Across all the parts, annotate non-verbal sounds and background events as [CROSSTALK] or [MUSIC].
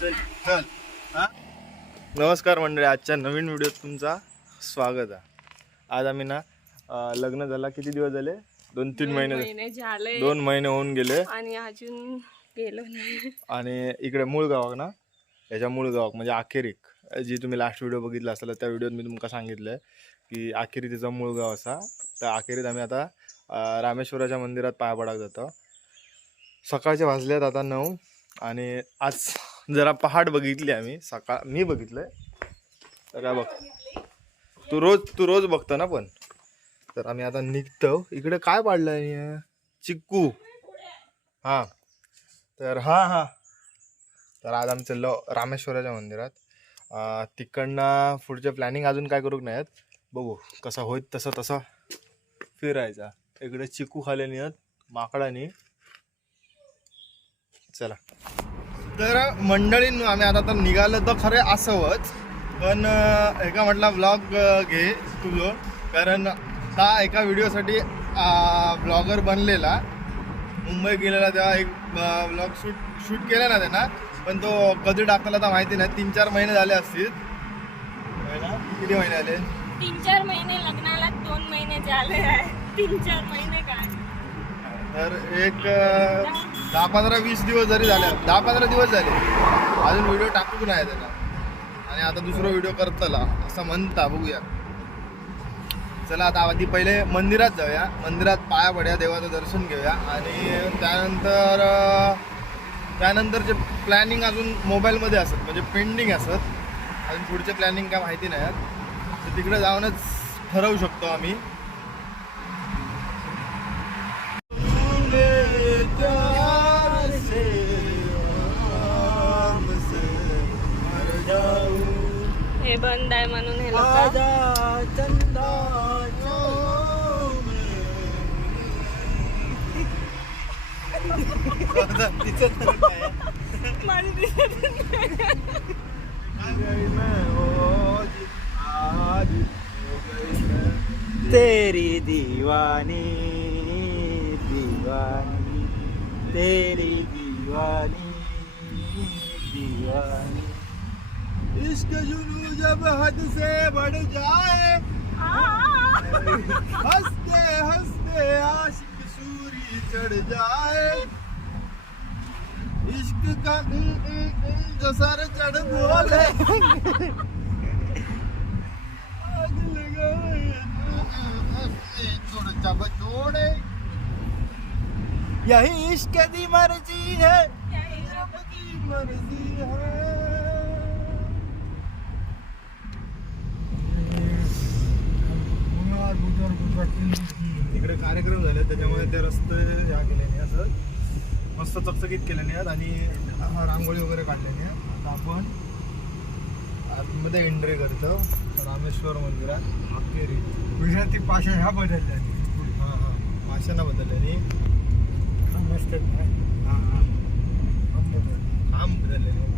चल. नमस्कार मंडळी आजच्या नवीन व्हिडिओत तुमचा स्वागत आहे. आज आम्ही ना अं, लग्न झाला किती दिवस झाले? दोन तीन महिने झाले. महिने झाले. दोन महिने होऊन गेले. आणि अजून गेलो नाही. आणि इकडे मूळ गावाक ना याच्या मूळ गावाक म्हणजे आखेरीक जी तुम्ही लास्ट व्हिडिओ बघितला असाल त्या व्हिडिओत मी तुमका सांगितलं की आखेरी तिचा मूळ गाव असा. तर आखेरीत आम्ही आता अं, रामेश्वराच्या मंदिरात पाया पडाक जातो सकाळच्या वाजल्यात आता नऊ आणि आज जरा पहाट बघितली आम्ही. सकाळ मी बघितलंय. तर काय बघ. तू रोज तू रोज बघतो ना पण. तर आम्ही आता निघतो. इकडे काय पाडलं आहे चिक्कू. हां. तर हां हां. तर आज आमचं ल रामेश्वराच्या मंदिरात. तिकडनं पुढचे प्लॅनिंग अजून काय करूक नाहीत? बघू. कसा होईत तसं तसं फिरायचा. इकडे चिकू खाले नेत माकडानी. चला. तर मंडळींनो आम्ही आता तर निघालं तर खरे असंच पण एका म्हटला ब्लॉग घे तुझं. कारण त्या एका व्हिडिओसाठी ब्लॉगर बनलेला. मुंबई गेलेला तेव्हा एक ब्लॉग शूट शूट केला ना त्यांना पण तो कधी टाकला तर माहिती नाही. तीन चार महिने झाले असतील? किती महिने झाले? तीन चार महिने लग्नाला दोन महिने झाले आहे. तीन चार महिने काय तर एक दहा पंधरा वीस दिवस जरी झाले दहा पंधरा दिवस झाले अजून व्हिडिओ टाकूच नाही त्याला आणि आता दुसरा व्हिडिओ करतला असं म्हणता बघूया. चला आता आधी पहिले मंदिरात जाऊया. मंदिरात पाया पड्या देवाचं दर्शन घेऊया. आणि त्यानंतर त्यानंतरचे प्लॅनिंग अजून मोबाईलमध्ये असत म्हणजे पेंडिंग असत. अजून पुढचे प्लॅनिंग काय माहिती नाही. आहेत तर तिकडे जाऊनच ठरवू शकतो आम्ही. हे बंद आहे म्हणून हे लोक. तेरी दीवानी दीवानी तेरी दीवानी दीवानी. इश्क जुनू जब हद से बढ़ जाए। हंसते हंसते आशिक सूरी चढ़ जाए। इश्क का जो सर चढ़ बोले। आग लगाए छोड़ जब जोड़े यही इश्क दी मर्जी है। रब की मर्जी है। इकडे कार्यक्रम झाले त्याच्यामुळे ते रस्ते ह्या केल्याने असं मस्त चकचकीत केल्याने आहेत आणि हा रांगोळी वगैरे काढल्याने आहेत. आता आपण आतमध्ये एंट्री करतो रामेश्वर मंदिरात अखेरी. गुजराती भाषा ह्या बदलल्या हां हां. भाषांना बदलल्याने मस्त हां हां. खांब बदलल्याने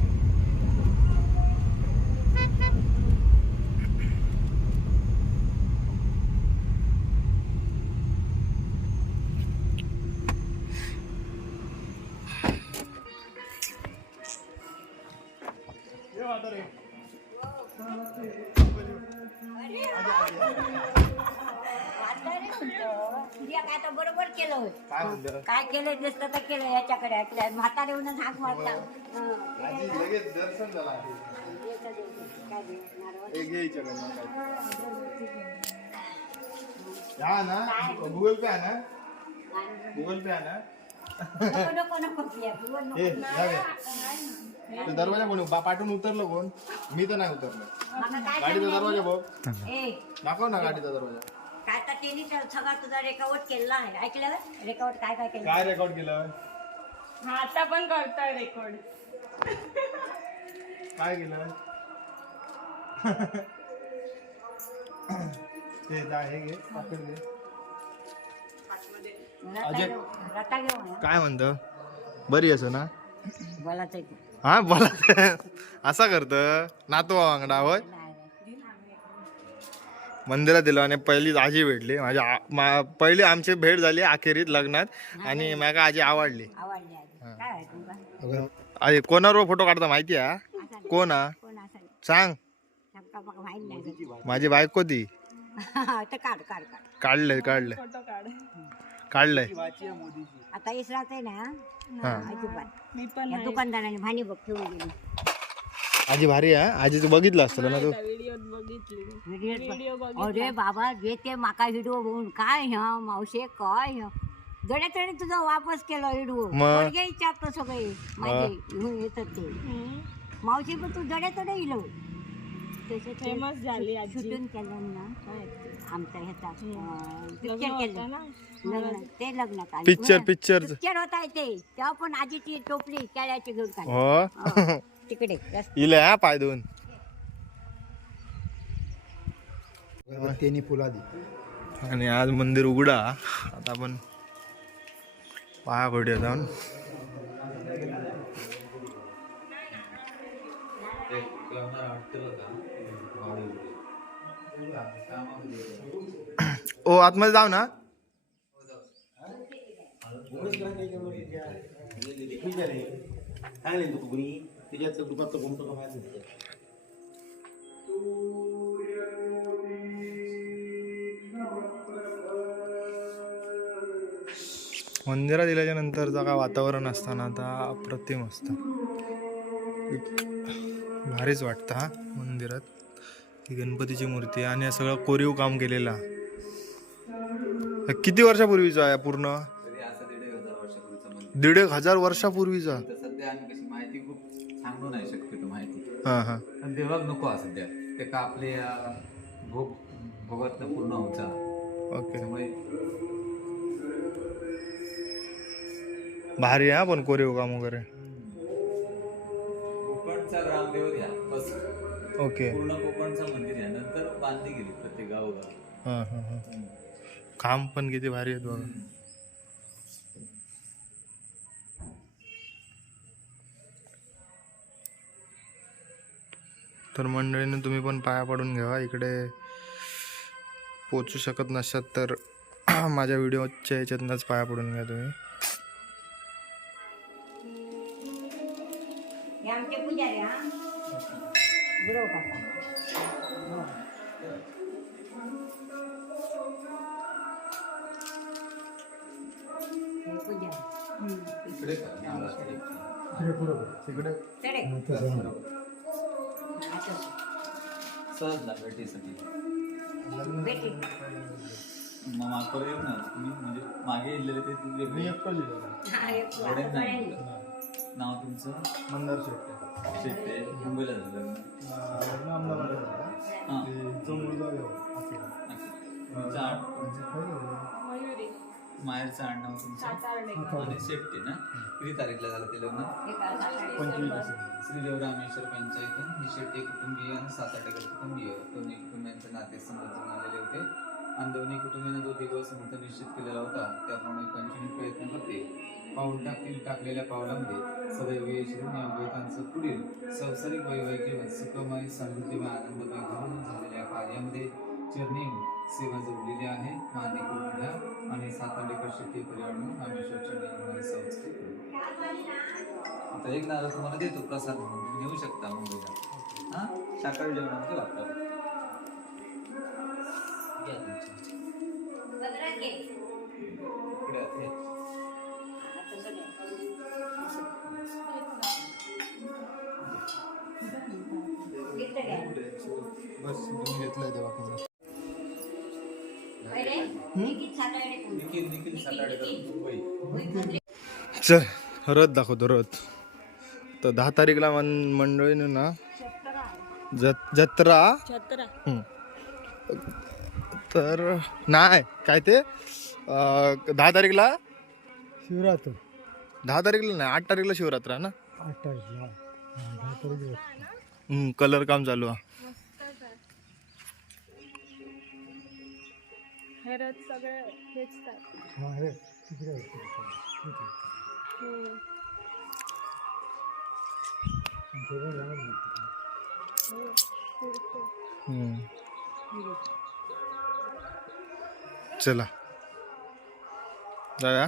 होय. काय म्हणतो काय केलं दिसतं तर केलं याच्याकडे. ऐकलं म्हातारे येऊन हाक मारता हं. आजी लगेच दर्शन झाला काय देणार? एक घ्यायचं हा ना? गुगल पे आहे ना? गुगल पे आहे ना? नको नको नको पिया, पिऊ नको. ए जा घे. ते दरवाजा कोण बा- पाठून उतरलो कोण? मी तर नाही उतरलो. मला काय गाडीचा दरवाजा बघ? ए. दाखव ना गाडीचा दरवाजा. काय तर सगळा तुझा रेकॉर्ड केलेला आहे. ऐकलं? रेकॉर्ड काय काय केलं? काय रेकॉर्ड केलं? हा आता पण करतोय रेकॉर्ड काय केलं? ते जा हे घे पाकीट घे. अजय. घेऊन काय म्हणतो? बरी असं ना? बोलायचं हा बोला. [LAUGHS] असा करत. नातू वांगडा होय मंदिरात दिलो आणि पहिली आजी भेटली. माझ्या आ- मा- पहिली आमची भेट झाली अखेरीत लग्नात आणि माझ्या आजी आवडली. आवडली आधी काय आहे तुमका आजी कोणावर फोटो काढता माहिती आहे कोण हा? कोण सांग. शंका बघा माहीत नाही. माझी बायको ती. तर काढ काढ काढ. काढलंय काढलंय. फोटो काढ. काढलंय. आता इसराच आहे ना हा. अजिबात. मी पण या दुकानदाराने भाणी बघ ठेवून गेली आजी भारी आहे आजी तू बघितलं असतं ना तू? व्हिडिओ बघितली व्हिडिओ व्हिडिओ बघ अरे बाबा जे ते माका व्हिडिओ बघून काय ह्या मावशे काय ह्या जडे तडे तुझा वापस केला व्हिडिओ मग? पोरगे विचारतो सगळे. माझे घेऊन येतात ते. मावशी पण तू जडे तडे इलो फेमस झाली आजी. शूटिंग केलं ना? आमच्या ह्याचा पिक्चर लग्न केलं. लग्न ते लग्नात आली. पिक्चर पिक्चर पिक्चर होता ते. तेव्हा पण आजी ती टोपली केळ्याची घेऊन काढली हो. तिकडे. इले हा पाय दोन त्यांनी फुला दे. आणि आज मंदिर उघडा. आता आपण पाया पडूया जाऊन ओ आतमध्ये जाऊ ना. चांगले तू कोणतं माहिती नाही. मंदिरात गेल्याच्या नंतरचं काय वातावरण असताना आता अप्रतिम असतं. भारीच वाटतं हा मंदिरात. ही गणपतीची मूर्ती आणि हे सगळं कोरीव काम केलेलं. किती वर्षापूर्वीचं आहे पूर्ण? दीड एक हजार वर्षापूर्वीचं मंदिर दीड एक हजार वर्षापूर्वीचा तर सध्या आम्ही कशी माहिती खूप शक्यतो माहिती. हां हां. पण नको आहे सध्या ते का आपले अं, भोग भोगातनं पूर्ण होऊचा ओके. त्यामुळे भारी आहे हा पण कोरीव काम वगैरे. कोकणचा ग्रामदेव द्या बस. ओके. पूर्ण कोकणचं मंदिर आहे. नंतर बांधली गेली प्रत्येक गावोगाव. हां हां हां. काम पण किती भारी आहेत बघा. तर मंडळीने तुम्ही पण पाया पडून घ्यावा इकडे पोचू शकत नसतात तर [CLEARS THROAT] माझ्या व्हिडिओच्या ह्याच्यातनंच पाया पडून घ्या तुम्ही. हे आमचे पुजारी हा गुरव काका हे पुजारी इकडे का? नवरात्री. चढे सहज ना भेटीसाठी. भेटी. मग मागपर येऊ ना तुम्ही? म्हणजे मागे येलेले ते तुम्ही वेगळे हे पुरा- एवढे नाही. पुरा- नाव तुमचं? मंदार शेट्टे. शेट्टे. मुंबईला झालं हां. तुमचं आड- मयुरी माहेरचं आडनाव तुमचं? आणि शेट्टी ना? किती तारीखला झालं ते लग्न? हे काका. श्रीदेव रामेश्वर पंचायत. ही शेट्टी कुटुंबीय आणि सात आटेकर कुटुंबीय. दोन्ही कुटुंबियांचे नाते समजून आलेले होते. आणि दोन्ही कुटुंबियांना जो दिवस मुहूर्त निश्चित केलेला होता त्याप्रमाणे पंचवीस प्रयत्न करते. पाऊल टाकतील टाकलेल्या पावलामध्ये सदैव यशरून या अद्वैतांचं पुढील संसारिक वैवाहिक जीवन सुखमय समृद्धीमय आनंदमय घडून झालेल्या कार्यामध्ये चरणी सेवा जोडलेली आहे. आणि सातांडेकर रामेश्वरच्या नियमाने संस्कृत आता एक नारळ तुम्हाला देतो. प्रसाद म्हणून. नेऊ शकता मुंबईला. हा? शाकाहारी जेवणामध्ये वापरा घ्या. बस तुम्ही घेतलंय चल रथ दाखवतो रथ. तर दहा तारीखला मन मंडळीनं ना जत जत्रा. तर नाही काय ते? दहा तारीखला? शिवरात्र. दहा तारीखला नाही आठ तारीखला शिवरात्र ना? आठ तारखेला हा, कलर काम चालू आहे. हे रथ सगळे हेच काय हा, हे, तिकडे आहे, तिकडे आहे. तिकडे आहे. आणि ते पण जाणार नाही तिकडे. हम्म. चला जाऊया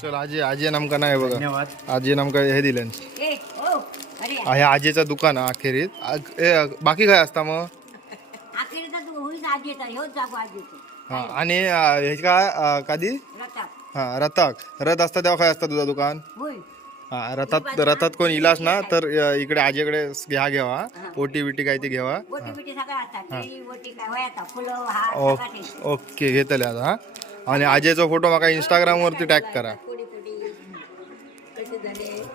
चल आजी आजी आमका नाही बघा आजी आमका हे दिलं ए ओ अरे हे आजीचं दुकान अखेरीत. बाकी काय असता मग? हा आणि हे काय कधी हा रथाक रथ असता तेव्हा काय असतं तुझं दुकान? हा रथात रथात कोण इलास ना तर इकडे आजीकडे घ्या घेवा. ओटी बिटी काय ती घेवा. ओके घेतले आता हा. आणि आजीचा फोटो माका इंस्टाग्राम वरती टॅग करा.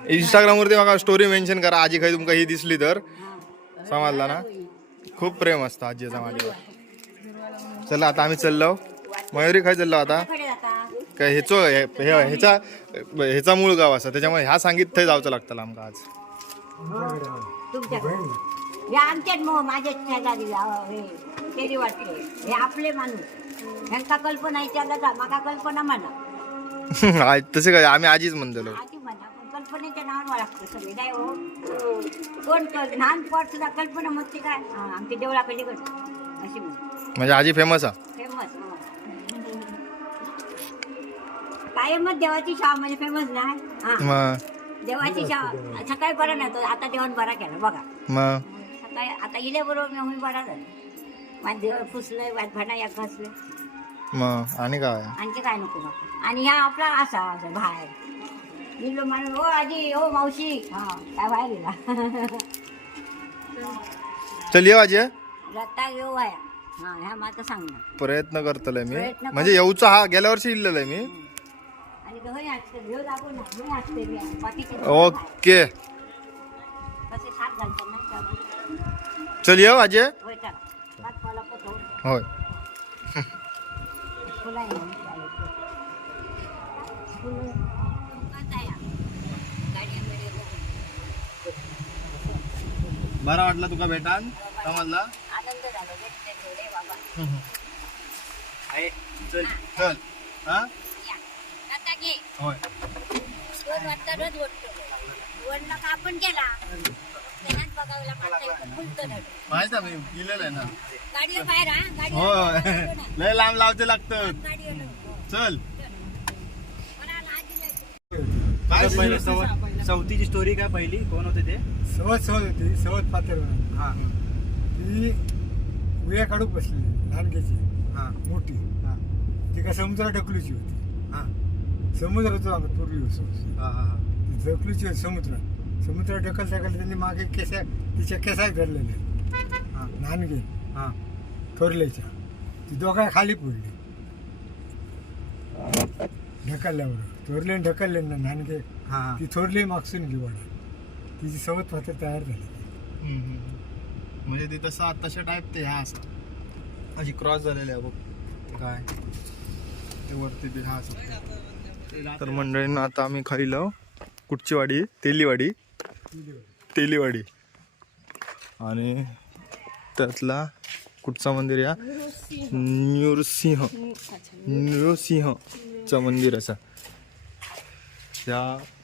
कोडी कोडी कसे झाले इंस्टाग्राम वरती माका स्टोरी मेन्शन करा. आजी खाई तुमका ही दिसली तर. समजला ना? खूप प्रेम असतं आजीचा माझ्यावर. चला आता आम्ही चाललो. मयुरी खाय चाललो आता. काय ह्याचो हे- हे- ह्याचा ह्याचा मूळ गाव असा. त्याच्यामुळे ह्या सांगित थंय जावचं लागतं आमका आज. वाटले हे आपले माणूस. ह्यांका कल्पना विचारला कल्पना म्हणा. [LAUGHS] आज तसे काय आम्ही आजीच म्हणतो आधी म्हणा पण नावावर लागतं सगळे नाही हो? कोण लहान पोट सुद्धा कल्पना म्हणते काय? हा, आमच्या देवळाकडे कर? अशी म्हण. म्हणजे आजी फेमस हा. फेमस कायमच देवाची शाळा म्हणजे फेमस नाही हा. मग? देवाची शाळा सकाळी बरा नाही तो आता देवान बरा केला बघा. मग? सकाळी आता इले बरोबर मी होई बरा झालं. माझं देव फुसलंय माझ भांडा या घासलं मग? आणि काय? आणखी काय नको बघा आणि ह्या आपला असा असं बाहेर. गेलो म्हणून हो आजी हो मावशी. हा. काय बाहेर गेला? चल येऊ आजी रत्ता वाया. हा ह्या प्रयत्न करतलोय मी. प्रयत्न. म्हणजे येऊचा हा गेल्या वर्षी इल्लेलं आहे मी आणि तो होय असते घेऊ दाखवून होय असते मी. बाकीचे ओके. कसे साथ घालतात नाही का चल येऊ आजी होय चला. पाच मला पोतो होय. फुला आहे ना, चालेल. फुलं. लोकांचा आहे हा. गाड्यांमध्ये बघून. बरा वाटला तुका भेटान? समजला आनंद झाला भेटले थोडे बाबा. चल. चल. हा? या. आता घे. होय. दोन वाजता रोज ओढतो का आपण माहीत आहे मी गेलेलं आहे ना. गाडीवर बाहेर हा? गाडी होय. लय लांब लावचे लागतं. चल. काय पहिलं पहिलं चौथीची स्टोरी काय पहिली? कोण होते ते? सवत सवत होती. सवत पात्र हा. ती उया काढूक बसली लहानग्याची हा. मोठी. हा. ती का समुद्रात ढकलूची होती. हा. समुद्र होतो आम्ही पूर्वी होतो हा हा ती ढकलूची होती समुद्रात समुद्रात ढकल ढकल त्यांनी मागे केसा तिच्या केसाक धरलेले हा. लहानगे हा. थोरल्याच्या. ती दोघा खाली पडली. ढकलल्यावर. थोरले ढकलले ना नानगे हा. ती थोरली मागसून वाडा तिची सवत पात्र तयार झाली म्हणजे ते तसा तशा टाईप ते ह्या असं. अशी क्रॉस झालेली आहे बघ. काय? ते वरती ते हा असं. तर मंडळींना आता आम्ही खाईलो कुठची वाडी? तेलीवाडी. तेलीवाडी. आणि त्यातला कुठचा मंदिर या नृसिंह नृसिंहचं मंदिर असा. त्या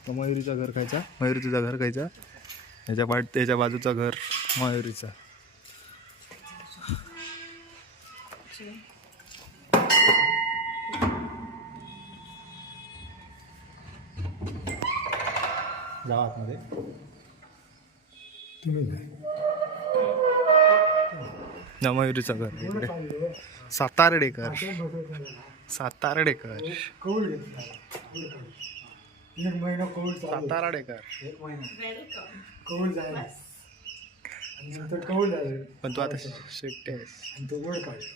मयुरीचं घर खायचा. मयुरीचं घर खायचा. याच्या पाठ त्याच्या बाजूचा घर मयुरीचा. गावातमध्ये तुम्ही काय या मयुरीचं घर इकडे. सातारडेकर. सातारडेकर. एक महिना कौल चालू साताराडेकर एक महिना. कौल जायला आणि नंतर कौल झालं. पण तू आता शिकते आणि तो वड काढला.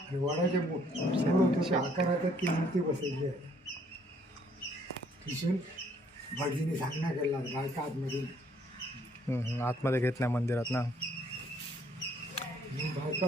आणि वडाचे मूळ आकारात ती मूर्ती बसायची आहे. तिथून भटजीने सांगण्या केला बायका आतमध्ये. आतमध्ये घेत नाही मंदिरात ना. बायका